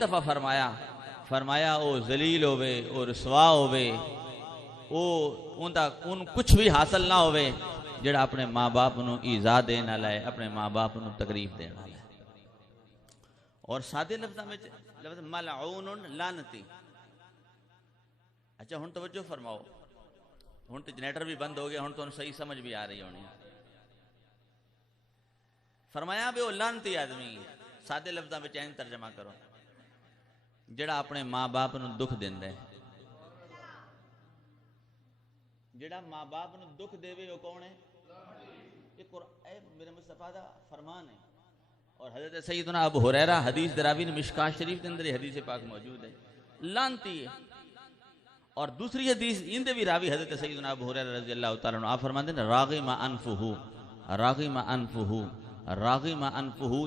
دفعہ فرمایا او ذلیل ہوئے او رسوا ہوئے ان کچھ بھی حاصل نہ ہوئے جڑا اپنے ماں باپ نو ایذا دینا لائے اپنے ماں باپ نو تکلیف دینا لائے. اور سادے لفظاں میں لفظ ملعون لعنتی. اچھا ہن توجہ فرماؤ, ہن تو جنریٹر بھی بند ہو گیا, ہن تو صحیح سمجھ بھی آ رہی ہونی. فرمایا بھی وہ لعنتی آدمی, سادے لفظاں میں چین ترجمہ کرو, جڑا اپنے ماں باپ نو دکھ دیندا ہے. جڑا ماں باپ نو دکھ دے وہ کون ہے؟ یہ قرآن میرے مصطفیٰ دا فرمان ہے. اور حضرت سیدنا ابو ہریرہ حدیث دراوی نے مشکاۃ شریف کے اندر یہ حدیث پاک موجود ہے, لعنتی ہے. اور دوسری حدیث ان دے بھی راوی حضرت سیدنا ابو ہریرہ رضی اللہ تعالیٰ عنہ آپ فرماتے ہیں راغم انفہ,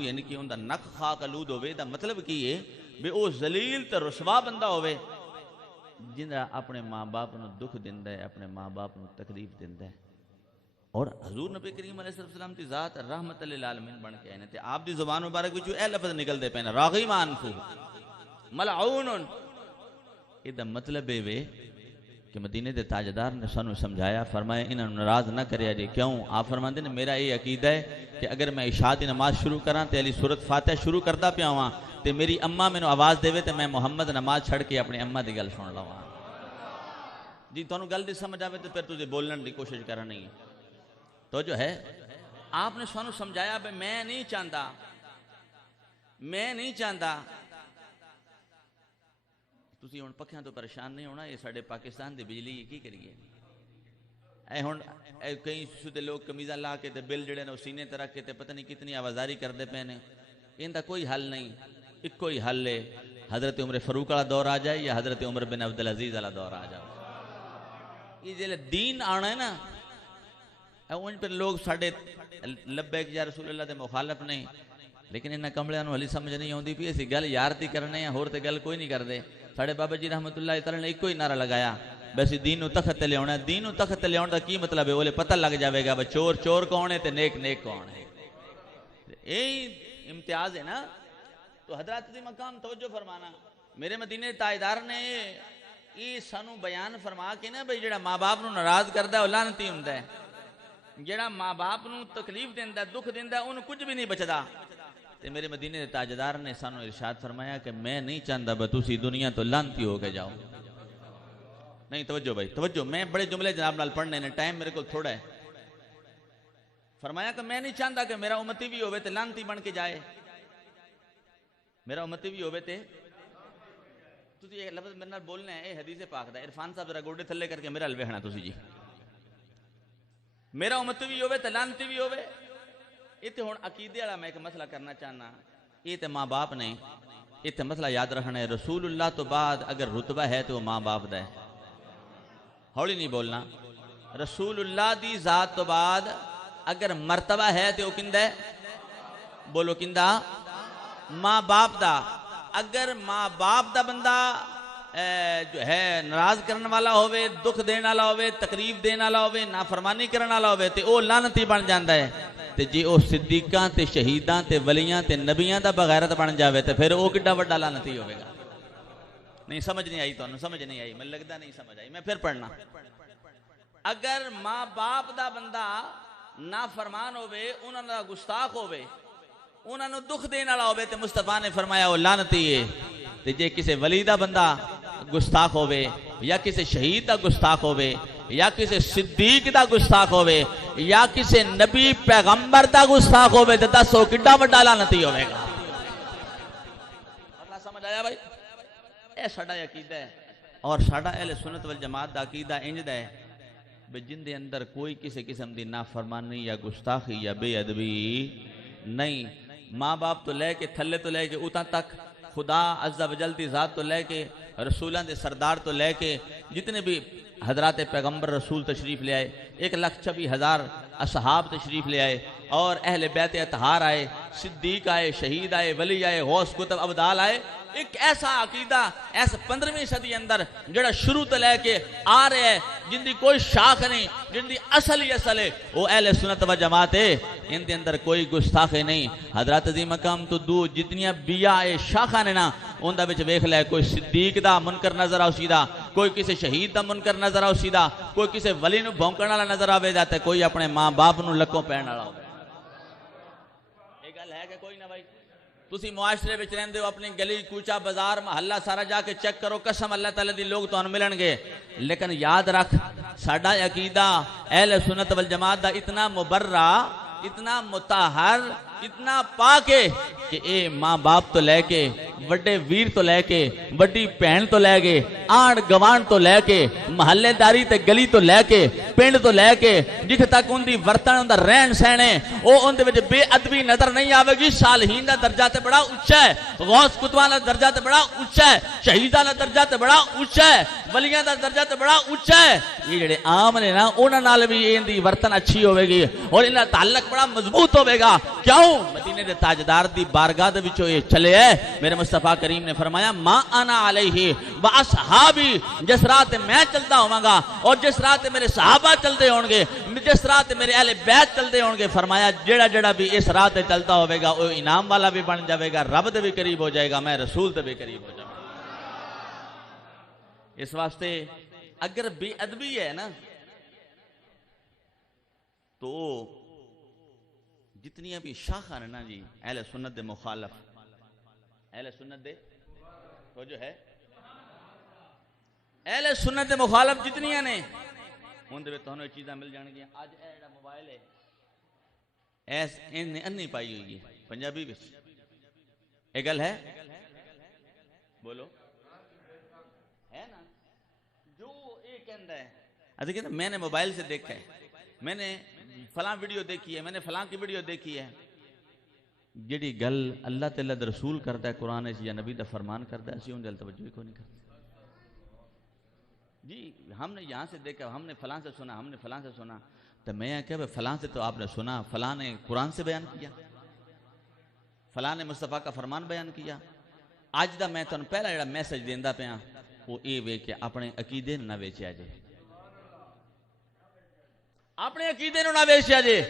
یعنی کہ ان دا نک خاک آلود ہوئے. دا مطلب کی ہے بے او ذلیل تے رسوا بندہ ہوئے جنہا اپنے ماں باپ نو دکھ دیندا ہے, اپنے ماں باپ نو تکلیف دیندا ہے. اور حضور نبی کریم علیہ السلام کی ذات رحمت للعالمین بن کے آئے تھے. آپ دی زبان مبارک وچوں اے لفظ نکل دے پینا راغم انفہ ملعون. یہ دا مطلب ہے وے کہ مدینے دے تاجدار نے سانو سمجھایا, فرمایا انہاں نوں ناراض نہ کریا جی. کیوں؟ آپ فرماندے نے میرا یہ عقیدہ ہے کہ اگر میں عشاء دی نماز شروع کراں تے علی سورۃ فاتحہ شروع کردا پیا ہواں تے میری اماں مینوں آواز دے تے میں محمد نماز چھڑ کے اپنی اماں دی گل سن لواں. جی تانوں گل دی سمجھ آوے تے پھر تسی بولن دی کوشش کرنی ہے. تو جو ہے آپ نے سانو سمجھایا بے میں نہیں چاہتا تسی ہن پکھیاں تو پریشان نہیں ہونا. یہ ساڈے پاکستان دی بجلی کی کریے اے ہن کئی سودے لوگ کمیزاں لا کے تے بل جڑے نے سینے تے رکھ کے تے پتہ نہیں کتنی آوازاری کردے پے نے. ان دا کوئی حل نہیں, ایک ہی حل ہے, حضرت عمر فاروق والا دور آ جائے یا حضرت عمر بن عبدالعزیز والا دور آ جائے. یہ جلے دین آنا ہے نا ان پر لوگ ساڑھے لبیک یا رسول اللہ دے مخالف نہیں, لیکن انہاں کملیاں نو ہلی سمجھ نہیں ہوندی پئی اسی گل یار دی کرنے ہیں ہور تے گل کوئی نہیں کردے. ساڑھے بابا جی رحمت اللہ تعالی نے ایک ہی نعرہ لگایا بس دین نو تخت تے لیاونا. دین نو تخت تے لیاون دا کی مطلب ہے؟ اولے پتہ لگ جاوے گا چور چور کون ہے تے نیک نیک کون ہے. یہی امتیاز ہے نا. تو حضرات دی مقام توجہ فرمانا, میرے مدینے تاجدار نے یہ سانو بیان فرما کے نا بھئی جڑا ماں باپ نو ناراض کردا ہے او لعنتی ہوندا ہے, جڑا ماں باپ نو تکلیف دیندا ہے دکھ دیندا ہے انہوں کچھ بھی نہیں بچدا. تے میرے مدینے دے تاجدار نے سانو ارشاد فرمایا کہ میں نہیں چاہتا بس تسی دنیا تو لعنتی ہو کے جاؤ. نہیں توجہ بھائی توجہ, میں بڑے جملے جناب نال پڑھنے نے, ٹائم میرے کو تھوڑا ہے. فرمایا کہ میں نہیں چاہتا کہ میرا امتی بھی ہوئے تے لعنتی بن کے جائے. میرا امتی بھی ہوئے تے تسی ایک لفظ میرے نال بولنا ہے, اے حدیث پاک دا. عرفان صاحب ذرا گوڑے تھلے کر کے میرا ال ویکھنا تسی جی. میرا امتی بھی ہوئے تے لعنتی بھی ہوئے. یہ تے ہن عقیدے والا میں ایک مسئلہ کرنا چاہنا. یہ تے ماں باپ نے یہ تے مسئلہ یاد رکھنا ہے, رسول اللہ تو بعد اگر رتبہ ہے تو وہ ماں باپ دا ہے. ہولی نہیں بولنا. رسول اللہ دی ذات تو بعد اگر مرتبہ ہے تو وہ کندہ ہے؟ بولو کندہ؟ ماں باپ دا. اگر ماں باپ دا بندہ جو ہے ناراض کرنے والا ہوئے, دکھ دینے والا ہوئے, تکلیف دینے والا ہوئے, نافرمانی کرنے والا ہوئے تے او لعنتی بن جاندا ہے. تے جی او صدیقاں تے شہیداں تے ولیاں تے نبیاں دا بغیرت بن جاوے تے پھر او کڈا وڈا لعنتی ہوئے گا. نہیں سمجھ نہیں آئی تانوں, سمجھ نہیں آئی, میں لگدا نہیں سمجھ آئی. میں پھر پڑھنا. اگر ماں باپ دا بندہ نافرمان ہوئے, انہاں دا گستاخ ہوئے, انہاں نو دکھ دین والا ہوئے تے مصطفیٰ نے فرمایا وہ لعنتی ہے. تے جے کسے ولی دا بندہ گستاخ ہوئے یا کسے شہید دا گستاخ ہوئے یا کسے صدیق دا گستاخ ہوئے یا کسے نبی پیغمبر دا گستاخ ہوئے تے دسو کڈا وڈا لعنتی ہوئے گا. اللہ سمجھ آیا بھائی؟ اے ساڈا عقیدہ ہے. اور ساڈا اہل سنت والجماعت دا عقیدہ انج دا ہے بے جن دے اندر کوئی کسی قسم دی نافرمانی یا گستاخی یا بے ادبی نہیں. ماں باپ تو لے کے تھلے تو لے کے اوتاں تک, خدا عز و جل دی ذات تو لے کے, رسولاں دے سردار تو لے کے, جتنے بھی حضرات پیغمبر رسول تشریف لے آئے, 1,26,000 اصحاب تشریف لے آئے, اور اہل بیت اطہار آئے, صدیق آئے, شہید آئے, ولی آئے, غوث کتب ابدال آئے, ایک ایسا عقیدہ ایس 15ویں صدی اندر جڑا شروع تو لے کے آ رہے ہے، جن دی کوئی شاخ نہیں، جن دی اصل ہی اصل ہے، وہ اہل سنت و جماعت ہے، ان دے اندر کوئی گستاخ نہیں۔ حضرات عظیم مقام تو دو جتنیاں بیاء شاخاں نے نا، ان دا وچ ویکھ لے کوئی صدیق دا منکر نظر آؤ سیدھا، کوئی کسی شہید دا منکر نظر آؤ سیدھا، کوئی کسی ولی نو بھونکن والا نظر آوے جاتا ہے، کوئی اپنے ماں باپ نو لکوں پہن والا ہوگا۔ یہ گل ہے کہ کوئی نہ بھائی؟ تسی معاشرے وچ رہندے ہو، اپنی گلی کوچہ بازار محلہ سارا جا کے چیک کرو، قسم اللہ تعالیٰ دی لوگ تو ملن گے، لیکن یاد رکھ ساڈا عقیدہ اہل سنت والجماعت دا اتنا مبرہ، اتنا مطہر، اتنا پاک ہے کہ اے ماں باپ تو لے کے، بڑے ویر تو لے کے، بڑی بہن تو لے کے، آن گوان تو لے کے، محلے داری تے گلی تو لے کے، پنڈ تو لے کے، جتھے تک ان دی ورتن ان دا رہن سہنے او ان دے وچ بے ادبی نظر نہیں آوے گی۔ صالحین دا درجہ تے بڑا اونچا ہے، غوث کتباں دا درجہ تے بڑا اونچا ہے، شہیداں دا درجہ تے بڑا اونچا ہے، ولیاں دا درجہ تے بڑا اونچا ہے۔ یہ جڑے عام نے نا، انہاں نال بھی ان دی ورتن اچھی ہوے گی اور انہاں دا تعلق بڑا مضبوط ہوے گا۔ کیوں؟ مدینے دے تاجدار دی بارگاہ دے وچوں یہ چلے ہے۔ میرے مصطفیٰ کریم نے فرمایا ما انا علیہ و اصحابی، جس راہ تے میں چلتا ہوں گا اور جس راہ تے میرے صحابہ چلتے ہوں گے، جس راہ تے میرے اہل بیت چلتے ہوں گے، فرمایا جڑا جڑا بھی اس راہ تے چلتا ہوئے گا وہ انعام والا بھی بن جاوے گا، رب دے بھی قریب ہو جائے گا، میں رسول دے بھی قریب ہو جاؤں گا۔ اس واسطے اگر بے ادبی ہے نا تو جتنی بھی شاخہ نا جی اہل سنت دے مخالف، اہل سنت دے وہ جو ہے اہل سنت دے مخالف جتنیاں نے ان دے تہنوں چیزاں مل جان گیا۔ آج اے جڑا موبائل ہے ایس ان نے انی پائی ہوئی ہے پنجابی وچ، یہ گل ہے؟ بولو ہے نا؟ جو یہ کہندا ہے اچھا کہتا میں نے موبائل سے دیکھا ہے، میں نے فلاں ویڈیو دیکھی ہے، میں نے فلاں کی ویڈیو دیکھی ہے، جڑی گل اللہ تعالیٰ دا رسول کرتا ہے قرآن سے یا نبی دا فرمان کرتا ہے، اسی ان جل توجہ کو نہیں کرتے۔ جی ہم نے یہاں سے دیکھا، ہم نے فلاں سے سنا، ہم نے فلاں سے سنا، تو میں کہا بھئی فلاں سے تو آپ نے سنا، فلاں نے قرآن سے بیان کیا، فلاں نے مصطفیٰ کا فرمان بیان کیا۔ آج دا میں تو پہلا جڑا میسج دیندا پیا وہ اے وے کہ اپنے عقیدے نہ ویچیا جے، اپنے عقیدے نہ ویچیا جے۔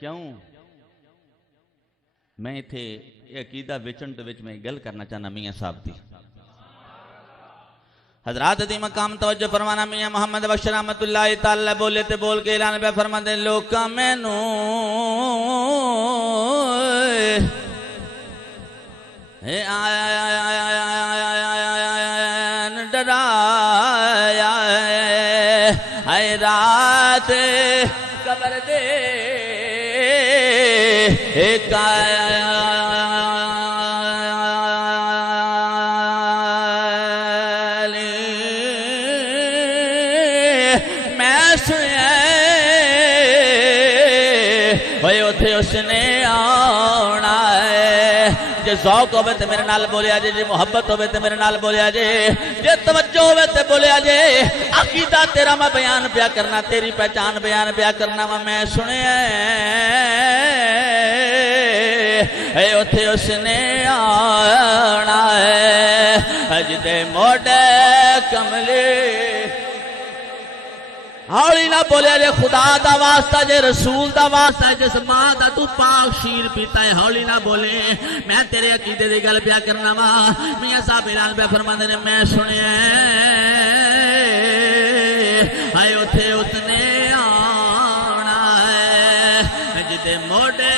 کیوں؟ میں تھے یہ عقیدہ ویچن تو وچ میں گل کرنا چاہنا میاں صاحب دی۔ حضرات دی مقام توجہ فرمانا، میاں محمد بخش رحمت اللہ تعالی بولے تے بول کے اعلان پہ فرما دے، لوکاں مینوں ڈرایا ہے رات قبر دے میں سنیا ہوئے اتھے اس نے آنا ہے۔ جے ذوق ہوئے تے میرے نال بولیا جے، جے محبت ہوئے تے میرے نال بولیا جے، جے توجہ ہوئے تے بولیا جے۔ عقیدہ تیرا میں بیان پیا کرنا، تیری پہچان بیان پیا کرنا، میں سنیا ہے اتھے اس نے آنا ہے، جدے موڑے کملے ہولی نہ بولیا جے خدا دا واسطہ، جے رسول دا واسطہ، جس ماں دا تو پاک شیر پیتا ہے، ہولی نہ بولے۔ میں تیرے عقیدے دی گل پیا کرنا وا، میاں صاحب اعلان پہ فرماندے نے، میں سنیا ہے اتھے اس نے آنا ہے، جدے موڑے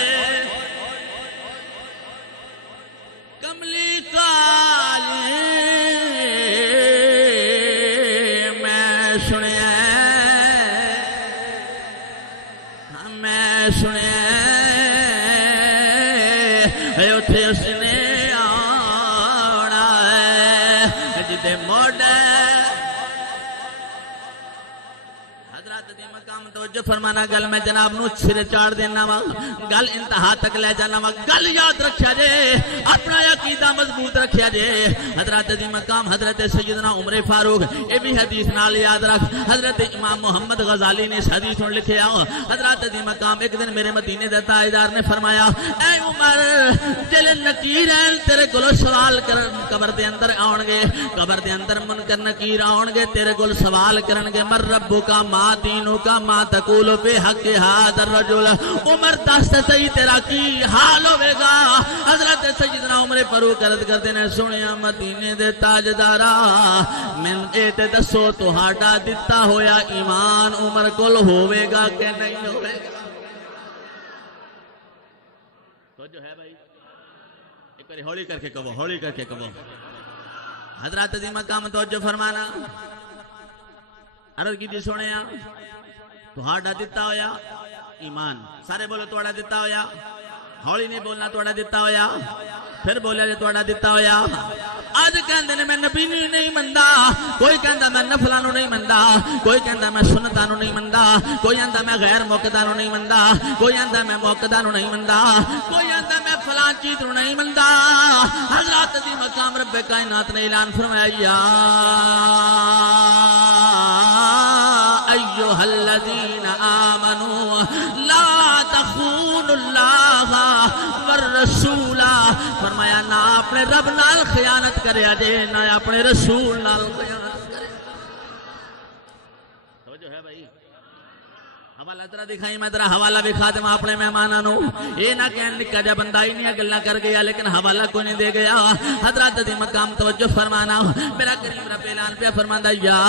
کملی کالی۔ میں سنیا اتھے اس نے آنا ہے، جدے موڑے حضرات دی مقام مقام توجہ فرمانا گل میں جناب نو چھر چاڑ دینا وا گل انتہا تک لے جانا وا گل یاد رکھیا جے اپنا عقیدہ مضبوط رکھیا جے حضرت دی مقام حضرت سیدنا عمر فاروق اے بھی حدیث نال یاد رکھ حضرت امام محمد غزالی نے اس حدیث نو لکھیا حضرت دی مقام ایک دن میرے مدینے دے تاجدار نے فرمایا اے عمر جل نکیر تیرے کولو سوال کرن قبر دے اندر آون گے قبر دے اندر منکر نکیر آون گے تیرے کول سوال کرن گے مر ربک ما دینک ما تقول فی حق ھذا الرجل عمر دس صحیح تیرا کی حال ہوے گا حضرت سیدنا عمر فاروق عرض کردے نے سنیا مدینے دے تاجدارا میں اے تے دسو تہاڈا دتا ہویا ایمان عمر کول ہوے گا کہ نہیں ہوے گا تو جو ہے بھائی ایک بار ہولی کر کے کہو ہولی کر کے کہو حضرت دی مقام توجہ فرمانا عرض کی سنیا تہاڈا دتا ہویا ایمان سارے بولو تہاڈا دتا ہویا ہولی نہیں بولنا تہاڈا دتا ہویا پھر بولیا جے تہاڈا دتا ہویا آج کہندے نے میں نبی نہیں مندا کوئی کہندا میں نفلاں نو نہیں مندا کوئی کہندا میں سنتاں نو نہیں مندا کوئی کہندا میں غیر موقداں نو نہیں مندا کوئی کہندا میں موقداں نو نہیں مندا کوئی کہندا میں فلاں چیز نو نہیں مندا حضرت دی مقام رب کائنات نے اعلان فرمایا یا ایھا الذین آمنوا لا تخونوا اللہ والرسول فرمایا نہ اپنے رب نال خیانت کریا جے نہ اپنے رسول نال خیانت کرے توجہ ہے بھائی حوالہ ذرا دکھائی میں ذرا حوالہ بھی کھا دوں اپنے مہماناں نو یہ نہ کہن نکا جا بندہ ہی نہیں گلاں کر گیا لیکن حوالہ کوئی نہیں دے گیا حضرت دی مقام توجہ فرمانا میرا کریم رب اعلان پہ فرماندا یا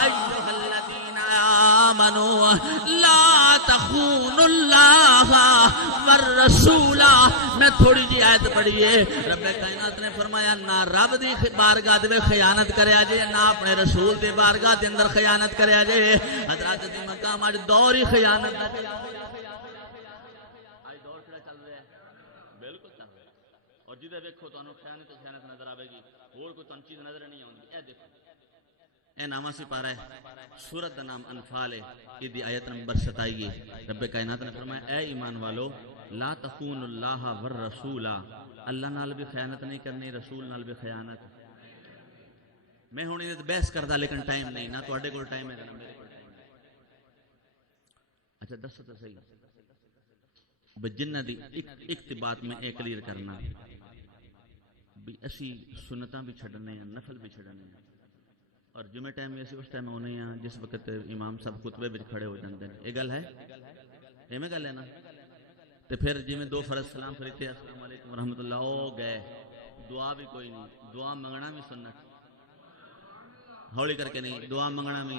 ایھا الذین آمنوا لا تخونوا اللہ والرسول میں تھوڑی جی آیت پڑھی ہے رب کائنات نے فرمایا نہ رب دی بارگاہ دے خیانت کریا جے نہ اپنے رسول دی بارگاہ دے اندر خیانت کریا جے حضرت دی مقام اج دور ہی خیانت دا اج دور کیڑا چل رہا ہے بالکل چل رہا ہے اور جدے ویکھو تانوں خیانت نظر آوے گی اور کوئی تن چیز نظر نہیں آوندی اے دیکھو اے نامہ سی پارا ہے سورت دا نام انفال ہے یہ دی آیت نمبر 27 ہے رب کائنات نے فرمایا اے ایمان والو لا تخون اللہ والرسول اللہ نال بھی خیانت نہیں کرنی رسول نال بھی خیانت میں ہوں یہ بحث کردا لیکن ٹائم نہیں نہ تواڈے کول ٹائم ہے نہ میرے کول ٹائم ہے اچھا دس تو صحیح بجنہ دی ایک بات میں ایک کلیئر کرنا بھی اسی سنتاں بھی چھڈنے ہیں نفل بھی چھڈنے ہیں اور جمعہ ٹائم میں اسی اس ٹائم ہونے ہیں جس وقت امام صاحب خطبے وچ کھڑے ہو جاندے ہیں یہ گل ہے ایویں گل ہے نا تے پھر جی میں دو فرض سلام فرتے السلام علیکم ورحمۃ اللہ او گئے دعا بھی کوئی نہیں دعا منگنا بھی سنت ہولی کر کے نہیں دعا منگنا بھی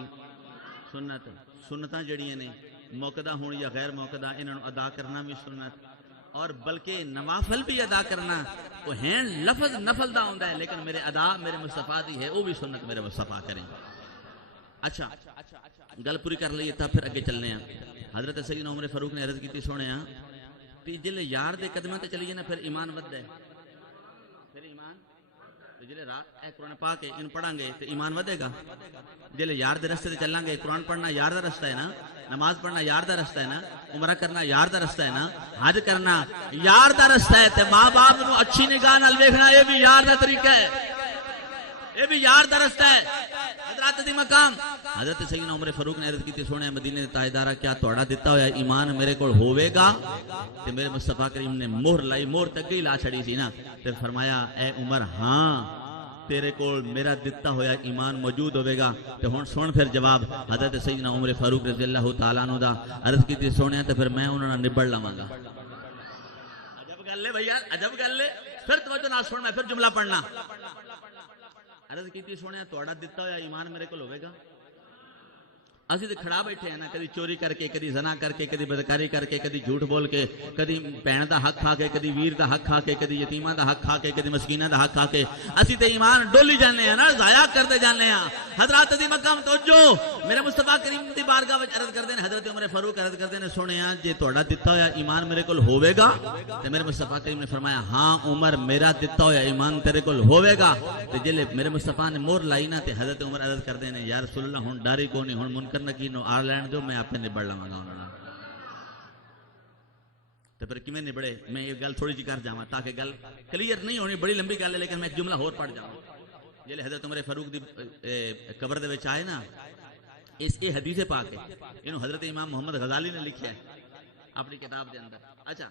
سنت سنتاں جڑیاں نے موقدہ ہون یا غیر موقدہ انہاں ادا کرنا بھی سنت اور بلکہ نوافل بھی ادا کرنا وہ ہیں لفظ نفل دا ہوندا ہے لیکن میرے ادا میرے مصطفیٰ دی ہے وہ بھی سنت میرے مصطفیٰ کریں اچھا گل پوری کر لئیے تھا پھر اگے چلنے ہیں حضرت سیدنا عمر فاروق نے عرض کی سونے ہیں جلے یار دے قدمہ تے چلیے نا پھر ایمان ود ہے پھر ایمان جلے رات اے قرآن پاک ہے ان پڑھاں گے تو ایمان ودے گا جلے یار دے رستے تے چلیں گے قرآن پڑھنا یار دا رستہ ہے نا نماز پڑھنا یار دا رستہ ہے نا عمرہ کرنا یار دا رستہ ہے نا حج کرنا یار دا رستہ ہے تے ماں باپ نو اچھی نگاہ نال دیکھنا یہ بھی یار دا طریقہ ہے یہ بھی یار دا رستہ ہے حضرت دی مقام حضرت سیدنا عمر فاروق نے عرض کی سونے مدینے دے تاجدارا کیا تہاڈا دتا ہویا ایمان میرے کول ہوے گا تے میرے مصطفیٰ کریم نے مہر لائی مہر تک ہی لا چھڑی سی نا تے فرمایا اے عمر ہاں تیرے کول میرا دتا ہویا ایمان موجود ہوے گا تے ہن سن پھر جواب حضرت سیدنا عمر فاروق رضی اللہ تعالی عنہ دا عرض کی سونے تے پھر میں انہاں نال نبڑ لواں گا عجب گل ہے بھیا عجب گل ہے پھر توجہ نال سن میں پھر جملہ پڑھنا عرض کی سونے تہاڈا دتا ہویا ایمان میرے کول ہوے گا اسی تے کھڑا بیٹھے ہیں نا کدی چوری کر کے کدی زنا کر کے کدی بدکاری کر کے کدی جھوٹ بول کے کدی بہن دا حق کھا کے کدی ویر دا حق کھا کے کدی یتیماں دا حق کھا کے کدی مسکیناں دا حق کھا کے اسی تے ایمان ڈولی جانے ہیں نا ضائع کرتے جانے ہیں حضرات دی مقام توجہ میرے مصطفیٰ کریم دی بارگاہ وچ عرض کردے ہیں حضرت عمر فاروق عرض کردے ہیں سنیا جے تہاڈا دتا ہویا ایمان میرے کول ہوے گا تے میرے مصطفیٰ کریم نے فرمایا ہاں عمر میرا دتا ہویا ایمان تیرے کول ہوے گا تے جلے میرے مصطفیٰ نے مہر لائی نا تے حضرت عمر عرض کردے ہیں یا رسول اللہ ہن ڈاری کو نہیں ہن منکر منکر نکیر نو آ لین دو، میں آپ نے نبڑ لواں گا انہوں نے. تو پھر کیویں نبڑے؟ میں یہ گل تھوڑی جی کر جاواں تاکہ گل کلیئر نہیں ہونی، بڑی لمبی گل ہے لیکن میں ایک جملہ ہور پڑھ جاواں. جلے حضرت عمر فاروق دی قبر دے وچ آئے نا، اس یہ حدیث پاک ہے، انہوں حضرت امام محمد غزالی نے لکھیا ہے اپنی کتاب دے اندر. اچھا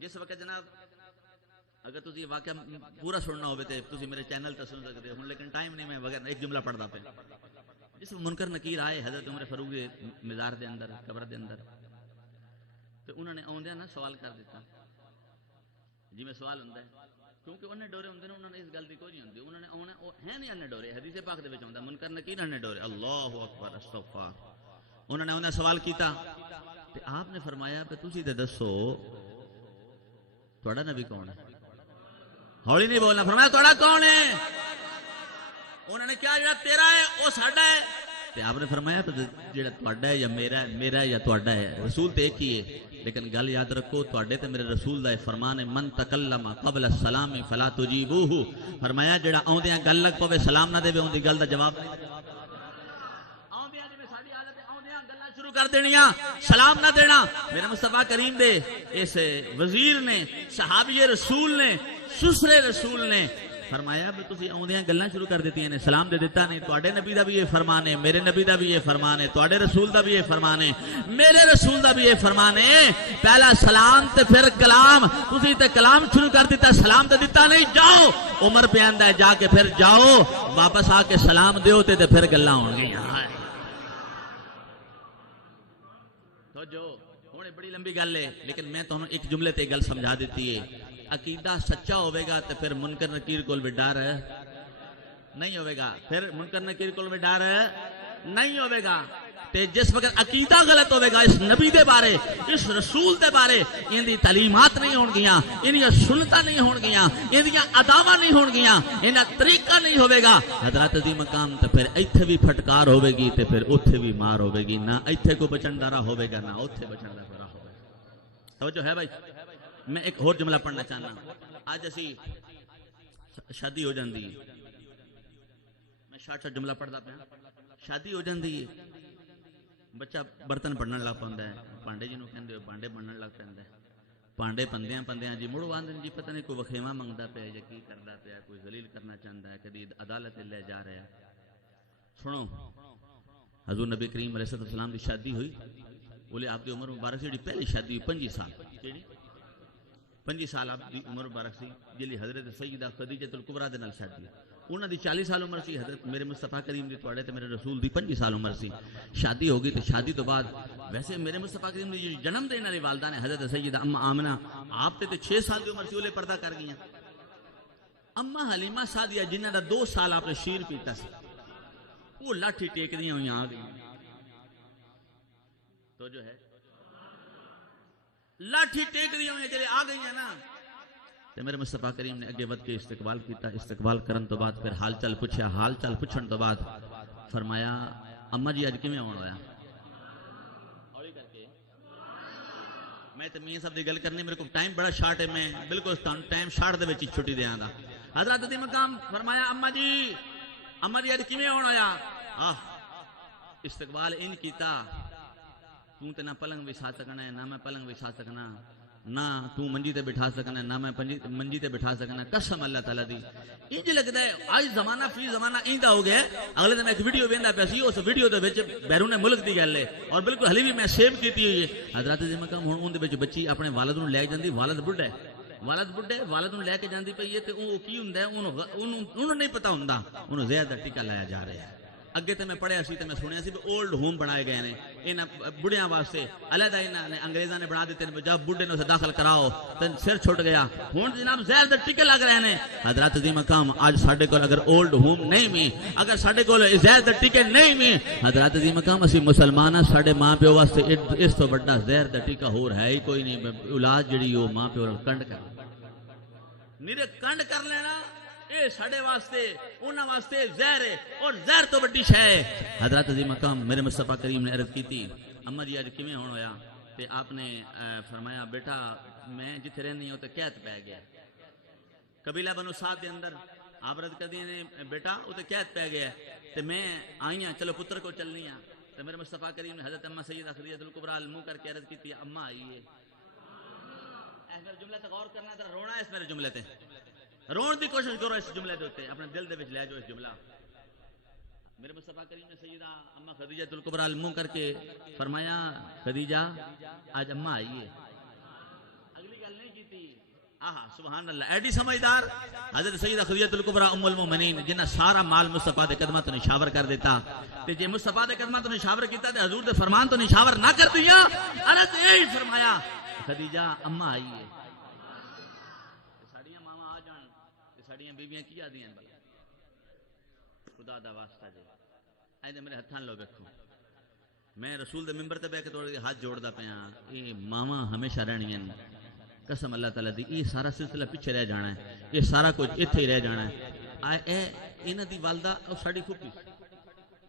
جس وقت جناب اگر تسی یہ واقعہ پورا سننا ہوئے تے تسی میرے چینل تے سن سکتے ہو، لیکن ٹائم نہیں، میں بغیر ایک جملہ پڑھدا پیا. جس منکر نکیر آئے حضرت عمر فاروق دے مزار دے اندر، قبر دے اندر، تو انہوں نے آوندیاں نا سوال کر دیتا جی میں سوال ہوندا ہے، کیونکہ انہیں ڈورے ہوندے نے، انہوں نے اس گل دی کوئی نہیں ہوندی، انہوں نے آنا ہے نہیں انہیں ڈورے. حدیث پاک دے وچ ہوندا منکر نکیر انہیں ڈورے. اللہ اکبر استغفار. انہوں نے انہیں سوال کیتا تے آپ نے فرمایا کہ تسی تے دسو تہاڈا نبی کون ہے؟ ہولی نہیں بولنا. فرمایا تہاڈا کون ہے؟ انہوں نے کہا جڑا تیرا ہے وہ ساڈا ہے. تے آپ نے فرمایا جڑا تہاڈا ہے یا میرا ہے، میرا ہے یا تہاڈا ہے، رسول تے ایک ہی ہے. لیکن گل یاد رکھو تہاڈے تے میرے رسول دا فرمان ہے من تکلم قبل السلام فلا تجیبوہ. فرمایا جڑا آوندیاں گل لگ پوے سلام نہ دے اون دی گل دا جواب نہیں دینا. آوندیاں جویں ساڈی عادت ہے آوندیاں گلاں شروع کر دینیاں، سلام نہ دینا. میرے مصطفیٰ کریم دے اس وزیر نے، صحابی رسول نے، سسرے رسول نے فرمایا بھی تسی آوندیاں گلاں شروع کر دیتی ہیں، سلام دے دیتا نہیں. تواڈے نبی دا بھی یہ فرمان ہے، میرے نبی دا بھی یہ فرمان ہے، تواڈے رسول دا بھی یہ فرمان ہے، میرے رسول دا بھی یہ فرمان ہے. پہلا سلام تے پھر کلام. تسی تے کلام شروع کر دیتا، سلام تے دیتا نہیں. جاؤ عمر پہ آندا ہے جا کے پھر جاؤ واپس آ کے سلام دیو تے پھر گلاں ہون گیاں. تو جو ہن بڑی لمبی گل ہے لیکن میں تانوں ایک جملے تے گل سمجھا دیتی ہے. عقیدہ سچا ہوئے گا تو پھر منکر نکیر کول بھی ڈر نہیں ہوئے گا، پھر منکر نکیر کول بھی ڈر نہیں ہوئے گا. تے جس وقت عقیدہ غلط ہوئے گا اس نبی دے بارے، اس رسول دے بارے، ان دی تعلیمات نہیں ہون گیاں، ان دی سنتاں نہیں ہون گیاں، ان دی اداواں نہیں ہون گیاں، ان دا طریقہ نہیں ہوئے گا حضرات دی مقام تے پھر ایتھے بھی پھٹکار ہوئے گی تے پھر اوتھے بھی مار ہوئے گی. نہ ایتھے کو بچن دا راہ ہوئے گا، نہ اوتھے بچن دا راہ ہوئے گا. توجہ ہے بھائی؟ میں ایک اور جملہ پڑھنا چاہنا. آج اسی شادی ہو جاندی ہے، میں شارٹ جملہ پڑھدا پیا. شادی ہو جاندی ہے، بچہ برتن بنن لگ پاندا ہے، پانڈے جنوں کہندے ہو پانڈے بنن لگ پیندا ہے. پانڈے پندیاں پندیاں جی مڑ آندے جی پتہ نہیں کوئی وخیواں منگدا پیا یا کی کردا پیا، کوئی ذلیل کرنا چاہندا ہے، کدی عدالت لے جا رہا ہے. سنو حضور نبی کریم علیہ السلام دی شادی ہوئی، بولے آپ دی عمر مبارک سی پہلی شادی 25 سال، 25 سال آپ دی عمر مبارک سی جلی حضرت سیدہ خدیجہ الکبریٰ دے نال شادی. انہاں دی 40 سال عمر سی، حضرت میرے مصطفیٰ کریم دی تواڈے تے میرے رسول دی 25 سال عمر سی. شادی ہو گئی تے شادی تو بعد ویسے میرے مصطفیٰ کریم دی جنم دین والی والدہ نے حضرت سیدہ اما آمنہ آپ تے 6 سال دی عمر سی اولے پردہ کر گئیاں. اما حلیمہ سعدیہ جنہاں دا 2 سال آپ نے شیر پیتا سی، وہ لاٹھی ٹیک دیاں ہوئی آ گئی. تو جو ہے لاٹھی ٹیک دی ہوئی جڑے آ گئی ہیں نا، تے میرے مصطفیٰ کریم نے اگے ود کے استقبال کیتا. استقبال کرن تو بعد پھر حال چال پوچھا. حال چال پوچھن تو بعد فرمایا اما جی اج کیویں آون ہویا؟ ہولی کر کے میں تے میاں صاحب دی گل کرنی، میرے کو ٹائم بڑا شارٹ ہے، میں بالکل ٹائم شارٹ دے وچ چھٹی دیاں گا. حضرت دی مقام فرمایا اما جی اج کیویں آون ہویا؟ استقبال ان کیتا تو تے نہ پلنگ وچھا سکنا ہے، نہ میں پلنگ وچھا سکنا، نہ تو منجی تے بٹھا سکنا، نہ میں منجی تے بٹھا سکنا. قسم اللہ تعالیٰ دی انج لگدا ہے آج زمانہ فی زمانہ ایندا ہو گیا. اگلے دن میں ایک ویڈیو ویندا پیا سی، اس ویڈیو دے وچ بیرون ملک دی گل ہے اور بالکل ہلی بھی میں سیو کیتی ہوئی ہے. حضرت دی مقام ہن اون دے وچ بچی اپنے والد نوں لے جاندی، والد بڈھا ہے، والد نوں لے کے جاندی پئی ہے تے او کی ہوندا ہے اونوں نہیں پتہ ہوندا، اونوں زہر دا ٹکا لایا جا رہا ہے. اگے تے میں پڑھیا سی تے میں سنیا سی کہ اولڈ ہوم بنائے گئے نے انہاں بڑھیاں واسطے، علیحدہ انہاں نے انگریزاں نے بنا دیتے ہیں، جب بڈھے نوں داخل کراؤ تے سر چھٹ گیا. ہن جناب زہر دے ٹکے لگ رہے ہیں. حضرات دی مقام اج ساڈے کول اگر اولڈ ہوم نہیں وی، اگر ساڈے کول زہر دے ٹکے نہیں وی، حضرات دی مقام اسی مسلمان ہاں، ساڈے ماں پیو واسطے اس تو بڑا زہر دا ٹکا ہور ہے ہی کوئی نہیں. اولاد جڑی او ماں پیو نال کنڈ کر نیرے کنڈ کر لینا، اے ساڈے واسطے انہاں واسطے زہر ہے اور زہر تو بڑی شے ہے. حضرت دی مقام میرے مصطفیٰ کریم نے عرض کیتی اما جی اج کیویں ہون ہویا؟ تے آپ نے فرمایا بیٹا میں جتھے رہنی ہوں تے قحط پی گیا. قبیلہ بنو سعد دے اندر آپ عرض کردی نے بیٹا او تے قحط پی گیا تے میں آئی ہاں، چلو پتر کو چلنی ہاں. تو میرے مصطفیٰ کریم نے حضرت اماں سیدہ خدیجہ الکبریٰ منہ کر کے عرض کی تھی اماں آئیے. اس میرے جملے تے غور کرنا ذرا رونا ہے اس میرے جملے تے رون دی کوشش کرو اس جملے دے اپنے دل دے وچ لے جاؤ اس جملہ. میرے مصطفیٰ کریم نے سیدہ اماں خدیجہ الکبریٰ منہ کر کے فرمایا خدیجہ آج اماں آئیے. اگلی گل نہیں کیتی. آہا سبحان اللہ ایڈی سمجھدار حضرت سیدہ خدیجہ الکبریٰ ام المومنین جنہ سارا مال مصطفیٰ دے قدماں تو نشاور کر دیتا تے جے مصطفیٰ دے قدماں تو نشاور کیتا تے حضور دے فرمان تو نشاور نہ کر دیا. عرض یہی فرمایا خدیجہ اماں آئیے. ساڑیاں ماما آ جان تے ساڑیاں بیویاں کی آدیاں بھلا خدا دا واسطہ جے اینے میرے ہتھاں لو ویکھو میں رسول دے منبر تے بیٹھ کے تھوڑے ہاتھ جوڑدا پیاں. اے ماما ہمیشہ رہنیاں قسم اللہ تعالیٰ دی یہ سارا سلسلہ پیچھے رہ جانا ہے یہ سارا کچھ اتھے ہی رہ جانا ہے. اے انہاں دی والدہ اور ساڈی پھوپھی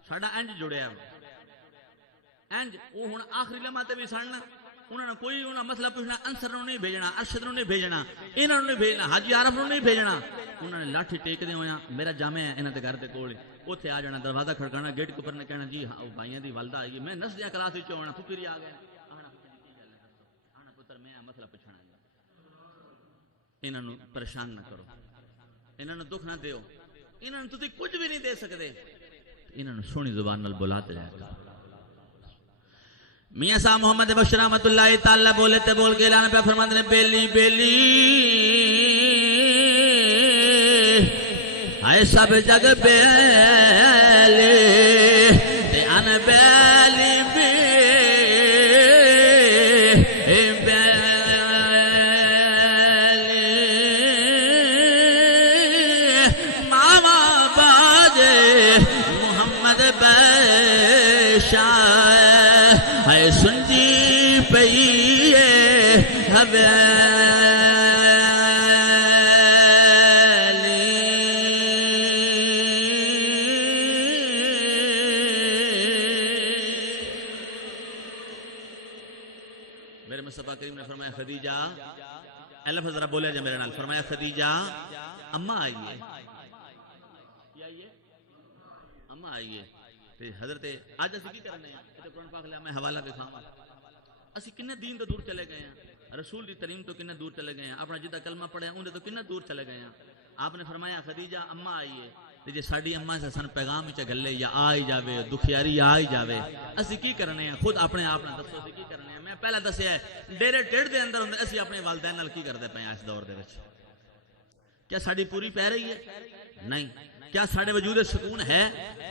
ساڈا انج جڑیا انج او ہن آخری لمحہ تے بھی سڑنا انہاں نے کوئی انہاں مسئلہ پوچھنا انصر نوں نہیں بھیجنا ارشد نوں نہیں بھیجنا انہاں نوں نہیں بھیجنا حاجی عارف نوں نہیں بھیجنا. انہاں نے لاٹھی ٹیک دے ہویا میرا جامع ہے انہاں دے گھر دے کول اوتھے آ جانا دروازہ کھڑکانا گیٹ کے اوپر نے کہنا جی ہاں بھائیاں دی والدہ آئی میں نسلیاں کلاس وچ ہونا پھپھی آ گئے آنا پتر میں مسئلہ پوچھنا انہاں نوں پریشان نہ کرو انہاں نوں دکھ نہ دیو انہاں نوں تسی کچھ بھی نہیں دے سکدے انہاں نوں سونی زبان نال بلاتے جاؤ. میاں صاحب محمد بشیر رحمۃ اللہ تعالی بولے تے بول کے اعلان پہ فرماتے نے بیلی بیلی ہائے سب جگ بیلی تے ان بیلی سنجی پئی حویلی. میرے مصطفیٰ کریم نے فرمایا خدیجہ اے لفظ ذرا بولیا جائے میرے نال فرمایا خدیجہ اماں آئیے اماں آئیے. حضرت آج اسی کی کرنے ہیں قرآن پاک لیا میں حوالہ دکھاؤں اسی کنے دین تو دور چلے گئے ہیں رسول دی تعلیم تو کنے دور چلے گئے ہیں اپنا جدہ کلمہ پڑھے ہیں انہیں تو کنے دور چلے گئے ہیں. آپ نے فرمایا خدیجہ اماں آئیے تے جے ساڈی اماں سے سن پیغام وچ گلے یا آ ہی جاوے دکھیاری آ ہی جاوے اسی کی کرنے ہیں خود اپنے آپ نے دسو اسی کی کرنے ہیں. میں پہلا دسیا ہے ڈیرے ٹیڑھ دے اندر ہوندے اسی اپنے والدین نال کی کردے پئے ہیں اس دور دے وچ. کیا ساڈی پوری پہ رہی ہے؟ نہیں. کیا ساڑھے وجود سکون ہے؟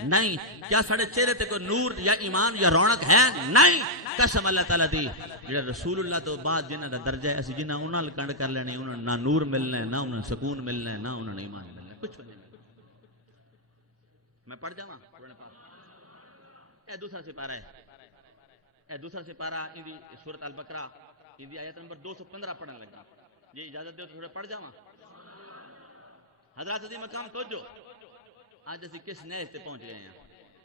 نہیں. کیا ساڑھے چہرے تے کوئی نور یا ایمان یا رونق ہے؟ نہیں. قسم اللہ تعالیٰ دی جڑا رسول اللہ تو بعد جنہ دا درجہ ہے اسی جنہ انہاں لکنڈ کر لینے انہاں نہ نور ملنا ہے نہ انہاں سکون ملنا ہے نہ انہاں ایمان ملنا ہے کچھ نہیں. میں پڑھ جاواں قرآن پاک اے دوسرا سپارہ ہے اے دوسرا سپارہ ان دی سورۃ البقرہ ان دی آیت نمبر 215 پڑھن لگا. یہ اجازت دیو تو تھوڑا پڑھ جاواں. حضرات دی مقام توجہ آج اسی کس نیز تے پہنچ گئے ہیں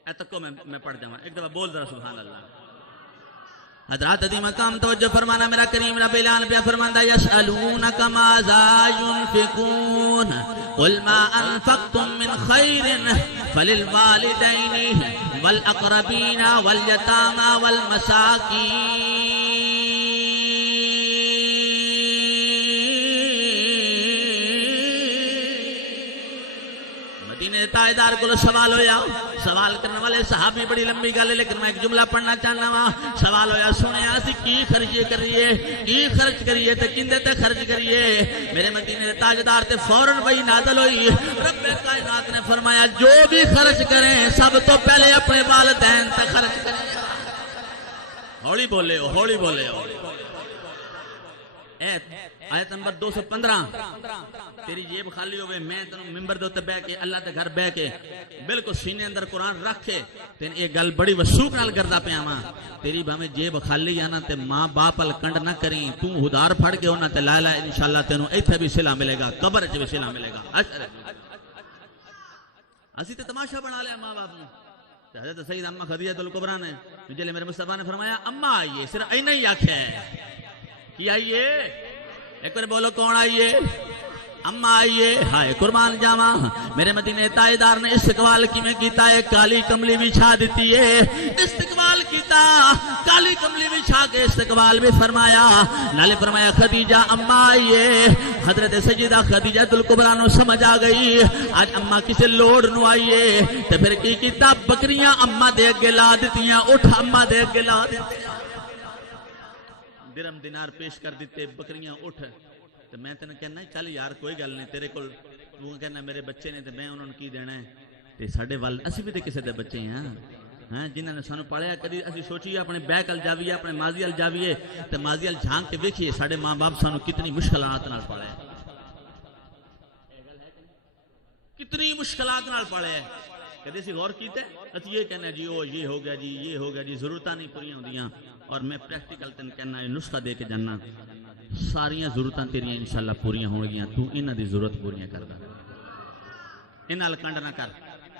اے تکو میں پڑھ جاواں ایک دفعہ بول ذرا سبحان اللہ. حضرات دی مقام توجہ فرمانا میرا کریم رب اعلان پہ فرماندا یسالونک ماذا ينفقون قل ما انفقتم من خیر فللوالدین والاقربین والیتامى والمساکین. تائیدار کو سوال ہویا سوال کرنے والے صحابی بڑی لمبی گل ہے لیکن میں ایک جملہ پڑھنا چاہنا وا. سوال ہویا سنیا اسی کی خرچ کریے تے کندے تے خرچ کریے. میرے مدینے دے تاجدار تے فوراً وہی نازل ہوئی. رب کائنات نے فرمایا جو بھی خرچ کریں سب تو پہلے اپنے والدین تے خرچ کریں. ہولی بولے ہو ہولی بولے ہو. آیت نمبر 215 تیری جیب خالی ہوئے میں تنوں ممبر دے تے بیٹھ کے اللہ دے گھر بیٹھ کے بالکل سینے اندر قرآن رکھ کے تین یہ گل بڑی وثوق نال کردا پیا ماں تیری بھاویں جیب خالی آنا تے ماں باپ ال کنڈ نہ کریں تو ہدار پھڑ کے انہاں تے لا لا انشاءاللہ تینوں ایتھے بھی صلہ ملے گا قبر وچ بھی صلہ ملے گا. اسی تے تماشا بنا لیا ماں باپ نے. حضرت سید اماں خدیجہ الکبریٰ نے جلے میرے مصطفیٰ نے فرمایا اماں آئیے صرف اینا ہی آکھیا ہے. کی آئیے ایک بار بولو کون آئیے اما آئیے ہائے قربان جاواں میرے مدینے تاجدار نے استقبال کیویں کیتا ہے کالی کملی بچھا دیتی ہے استقبال کیتا کالی کملی بچھا کے استقبال بھی فرمایا نالے فرمایا خدیجہ اما آئیے حضرت سیدہ خدیجہ الکبریٰ نو سمجھ آ گئی آج اما کسے لوڑ نو آئیے تے پھر کی کیتا بکریاں اما دے اگے لا دتیاں اٹھ اما دے اگے لا دتے درم دینار پیش کر دیتے بکریاں اٹھ تو میں تینوں کہنا چل یار کوئی گل نہیں تیرے کول تو کہنا میرے بچے نے تے میں انہوں نے کی دینا ہے تے ساڈے وال اسی بھی تے کسے دے بچے ہیں ہاں جنہاں نے سانو پالیا کدی اسی سوچیے اپنے بیک ال جاویے اپنے ماضی ال جاویے تے ماضی ال جھانک کے ویکھیے ساڈے ماں باپ سانو کتنی مشکلات نال پالیا کتنی مشکلات نال پالیا کدی اسی غور کیتے اسی یہ کہنا جی او یہ ہو گیا جی یہ ہو گیا جی ضرورتاں نہیں پوریاں ہوندیاں اور میں پریکٹیکل تین کہنا نسخہ دے کے جانا ساریاں ضرورتاں تیریاں انشاءاللہ پوریاں ہو گیاں تو انہاں دی ضرورت پوریاں کر دا انہاں لکنڈ نہ کر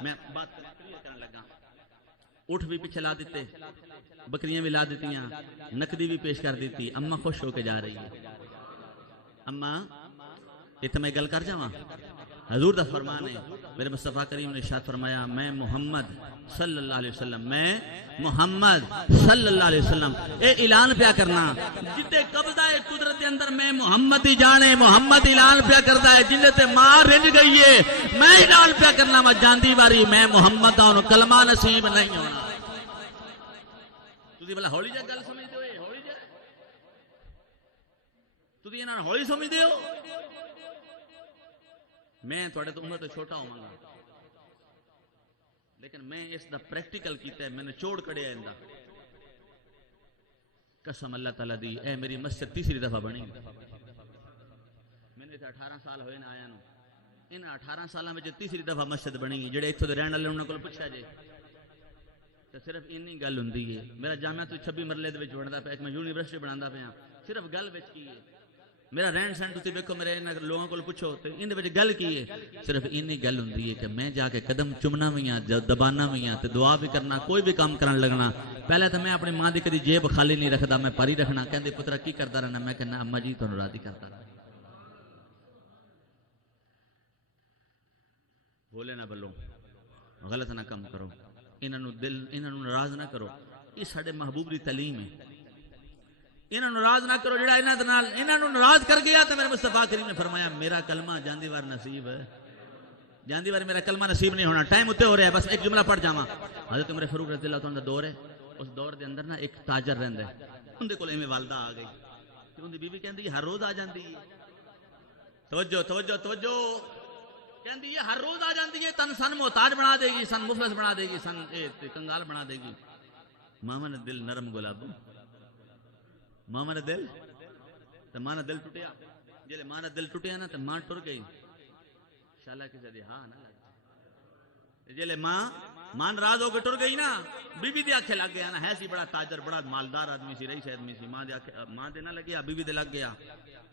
میں بات کرنے لگا اٹھ بھی پیچھے لا دیتے بکریاں بھی لا دیتیاں نقدی بھی پیش کر دیتی اما خوش ہو کے جا رہی ہے اما یہ میں گل کر جاواں حضور دا فرمان ہے میرے مصطفیٰ کریم نے ارشاد فرمایا میں محمد صلی اللہ علیہ وسلم میں محمد صلی اللہ علیہ وسلم اے اعلان پیا کرنا جتے قبضہ ہے قدرت کے اندر میں محمد ہی جانے محمد اعلان پیا کرتا ہے جن تے ماں رنج گئی ہے میں اعلان پیا کرنا میں جاندی واری میں محمد ہوں کلمہ نصیب نہیں ہونا تسی بلا ہولی جا گل سمجھ دے ہولی جا تسی انہاں ہولی سمجھ دے ہو میں تھوڑے تو عمر تو چھوٹا ہوں گا لیکن میں اس دا پریکٹیکل کیتا ہے میں نے چوڑ کڑیا اندہ قسم اللہ تعالیٰ دی اے میری مسجد تیسری دفعہ بنی میں نے 18 سال ہوئے نا آیا نو ان 18 سالہ میں جو تیسری دفعہ مسجد بنی جڑے اتھو دے رہن والے انہوں کو پوچھا جے تو صرف انہی گل ہوندی ہے میرا جامعہ تو 26 مرلے دے وچ بندا پیا میں یونیورسٹی بناندا پیا صرف گل وچ کی ہے میرا رہن سہن تسی ویکھو میرے لوگوں کو پوچھو تے ان دے وچ گل کی ہے صرف انہی گل ہوندی ہے کہ میں جا کے قدم چمنا ویاں دبانا ویاں تے دعا بھی کرنا کوئی بھی کام کرن لگنا پہلے تو میں اپنی ماں دی کدی جیب خالی نہیں رکھدا میں پاری رکھنا کہندے پترا کی کردا رہنا میں کہنا اما جی تانوں راضی کرتا رہنا بولے نہ بلو غلط نہ کم کرو انہاں نوں ناراض نہ کرو یہ ساڈے محبوب دی تعلیم ہے انہاں نوں ناراض نہ کرو جڑا انہاں نوں ناراض کر گیا تو میرے مصطفیٰ کریم نے فرمایا میرا کلمہ جاندی وار نصیب ہے جاندی وار میرا کلمہ نصیب نہیں ہونا ٹائم اتے ہو رہا ہے بس ایک جملہ پڑھ جاواں حضرت عمر فاروق رضی اللہ عنہ دا دور ہے اس دور دے اندر نا ایک تاجر رہندا ہے ان دے کول ایویں والدہ آ گئی تے ان دی بیوی کہندی ہر روز آ جاندی ہے توجہ توجہ توجہ کہندی ہے ہر روز آ جاندی ہے تن سن محتاج بنا دے گی سن مفلس بنا دے گی سن کنگال بنا دے گی ماما نے دل نرم گلابو ماما نے دل تو ماں نے دل ٹوٹیا جلے ماں نے دل ٹوٹیا نا تو ماں ٹر گئی شالا کسی دی ہاں نہ لگ جلے ماں ناراض ہو کے ٹر گئی نا بی بی دے آنکھیں لگ گیا نا ہے سی بڑا تاجر بڑا مالدار آدمی سی رئیس آدمی سی ماں دے نہ لگیا بی بی دے لگ گیا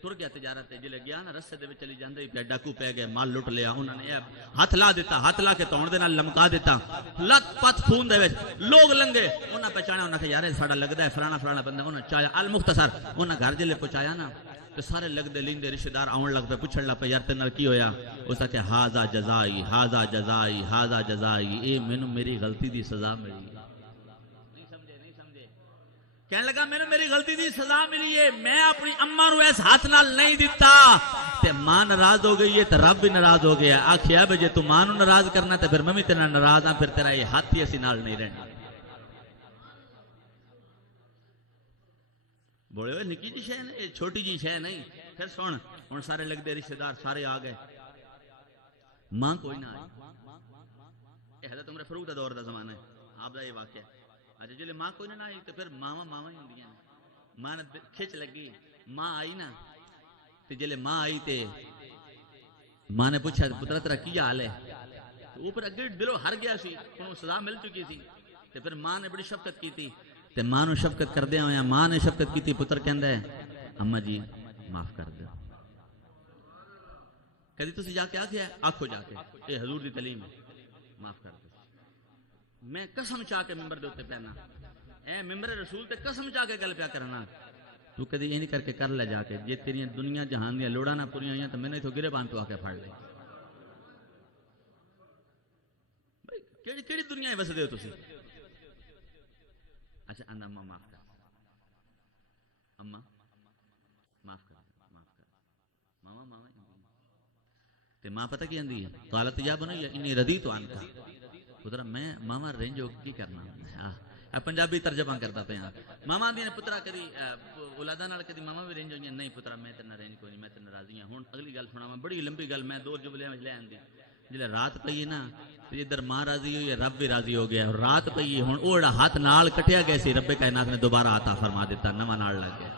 ٹر گیا تجارت جلے گیا نا رستے دے وچ چلی جاندے پیا ڈاکو پے گئے مال لٹ لیا انہوں نے ہاتھ لا دیتا ہاتھ لا کے تون دے نال لمکا دیتا لت پت خون دے وچ لوگ لنگے انہاں پہچانا انہاں کہ یار ساڈا لگدا ہے فلانا فلانا بندہ انہاں چایا المختصر انہاں گھر جلے پہنچایا نا تے سارے لگدے لیندے رشتہ دار آون لگ پے پوچھن لگ پے یار تے نال کی ہویا اس کہ ہاذا جزائی ہاذا جزائی ہاذا جزائی اے مینوں میری غلطی دی سزا ملی نہیں سمجھے کہنے لگا میں نے میری غلطی دی سزا ملی ہے میں اپنی اماں نو اس ہاتھ نال نہیں دتا تے ماں ناراض ہو گئی ہے تے رب بھی ناراض ہو گیا آکھیا بے جے تو ماں نو ناراض کرنا تے پھر میں بھی تیرے نال ناراض ہاں پھر تیرا یہ ہاتھ ہی اسی نال نہیں رہنا بولے ہوئے نکی جی شے نہیں چھوٹی جی شے نہیں پھر سن ہن سارے لگدے رشتہ دار سارے آ گئے ماں کوئی نہ آئی یہ حضرت عمر فاروق دا دور دا زمانہ ہے آپ دا یہ واقعہ اچھا جلے ماں کوئی نہ آئی تو پھر ماواں ہی ہوندیاں ماں نے کھچ لگی ماں آئی نا تے جلے ماں آئی تے ماں نے پوچھا پترا تیرا کی حال ہے تو اوپر اگے دلوں ہر گیا سی انہوں سزا مل چکی سی تے پھر ماں نے بڑی شفقت کی تھی تے ماں نو شفقت کردے ہویا ماں نے شفقت کی تھی پتر کہندا ہے اما جی معاف کر دو کدی تسی جا کے آکھیا آکھو جا کے اے حضور دی تعلیم ہے معاف کر دو میں قسم چاہ کے ممبر دے اوتے پینا اے ممبر رسول تے قسم چاہ کے گل پیا کرنا تو کدی یہ نہیں کر کے کر لے جا کے جے تیریاں دنیا جہان دیا لوڑاں نہ پوریاں ہوئیاں تو میں نے تو گرے بان تو آ کے پھڑ لے بھائی کیڑی دنیا وس دے ہو تسی اچھا اندر اماں معاف کر اماں معاف کر ماما ماما تے ماں پتہ کی اندی ہے قالت یا بنی انی ردیت عنک پترا میں ماما رینج ہو کی کرنا پنجابی ترجمہ کرتا پیا ماما دی نے پترا کدی اولاداں نال کدی ماما بھی رینج ہوئی نہیں پترا میں تے نہ رینج کوئی نہیں میں تے راضی ہوں ہن اگلی گل سناواں بڑی لمبی گل میں دو جملے وچ لے آندی جلے رات پئی نا تے ادھر ماں راضی ہوئی ہے رب بھی راضی ہو گیا رات پئی ہن او جڑا ہاتھ نال کٹیا گیا سی رب کائنات نے دوبارہ عطا فرما دیتا نواں نال لگ گیا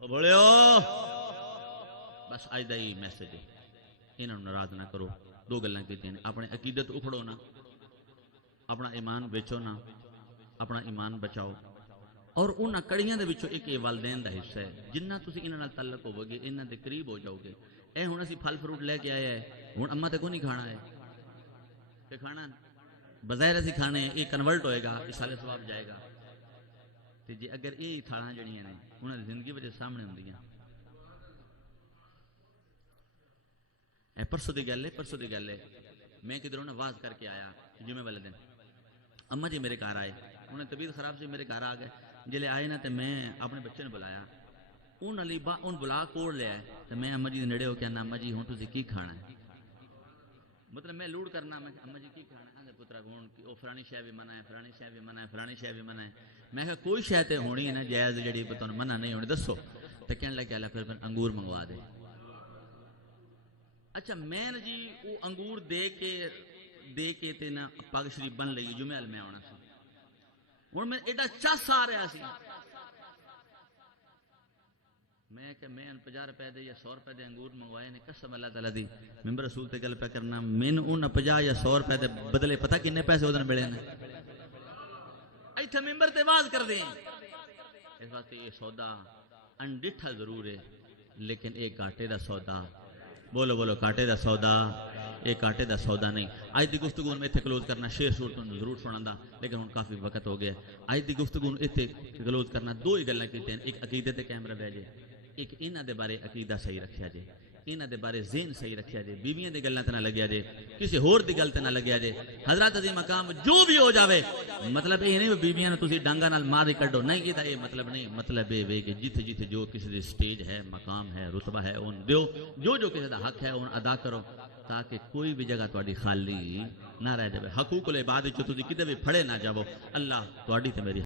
او بولو بس اج دا ہی میسج ہے انہاں نوں ناراض نہ کرو دو گلاں کیتیاں نے اپنے عقیدت اکھڑو نہ اپنا ایمان بیچو نہ اپنا ایمان بچاؤ اور انہاں کڑیاں دے وچوں ایک والدین دا حصہ ہے جنہ تسی انہاں نال تعلق ہوو گے انہاں دے قریب ہو جاؤ گے اے ہن اسی پھل فروٹ لے کے آیا ہے ہن اماں تے کو نہیں کھانا ہے کہ کھانا بظاہر اسی کھانے ہیں یہ کنورٹ ہوئے گا اصالے ثواب جائے گا تے جے اگر یہ تھاڑاں جڑیاں نے انہاں دی زندگی وچ سامنے ہوندیاں اے پرسوں دی گل ہے میں کدھروں نہ واز کر کے آیا جمعے والے دن اماں جی میرے گھر آئے انہیں طبیعت خراب سے میرے گھر آ گئے جلے آئے نا تے میں اپنے بچے نے بلایا ان علی با ان بلا کوڑ لیا ہے تے میں اماں جی دے نیڑے ہو کے اماں جی ہن تسی کی کھانا ہے مطلب میں لوڑ کرنا میں اماں جی کی کھانا ہے پترا ہن او فلانی شے بھی منع ہے فلانی شے بھی منع ہے فلانی شے بھی منع ہے میں کہ کوئی شے تے ہونی ہے نا جائز جڑی تانوں منع نہیں ہونی دسو تے کہن لگا اللہ پھر انگور منگوا دے اچھا میں جی وہ انگور دے کے تے نا پاگ شریف بن لئی جمعے میں آنا سی ہن میں ایڈا چس آ رہا سی میں کہ میں 50 روپے دے یا 100 روپے دے انگور منگوائے نے قسم اللہ تعالی دی ممبر رسول تے گل پہ کرنا من ان 50 یا 100 روپے دے بدلے پتہ کنے پیسے اودن ملے نے ایتھے ممبر تے واز کر دیں اس واسطے یہ سودا انڈٹھا ضرور ہے لیکن ایک گھاٹے دا سودا بولو بولو کاٹے دا سودا یہ کاٹے دا سودا نہیں آج دی گفتگو میں اتنے کلوز کرنا شیر صورتوں ضرور سناندا لیکن ہن کافی وقت ہو گیا آج دی گفتگو اتنے کلوز کرنا دو ہی گلاں کیتیاں ایک عقیدے تے قائم رہے جے ایک انہاں دے بارے عقیدہ صحیح رکھیا جے انہاں دے بارے ذہن صحیح رکھیا جے بیویاں دی گلاں تے نہ لگیا جے کسی ہور دی گل تے نہ لگیا جے حضرات عظیم مقام جو بھی ہو جاوے مطلب یہ نہیں بیویاں نوں تسی ڈانگاں نال مار کے کڈو نہیں کیتا یہ مطلب نہیں مطلب یہ وے کہ جتھے جتھے جو کسی دی سٹیج ہے مقام ہے رتبہ ہے اون دیو جو کسی دا حق ہے اون ادا کرو تاکہ کوئی بھی جگہ تہاڈی خالی نہ رہ جائے حقوق العباد وچ تسی کدے بھی پھڑے نہ جاؤ اللہ تہاڈی تے میری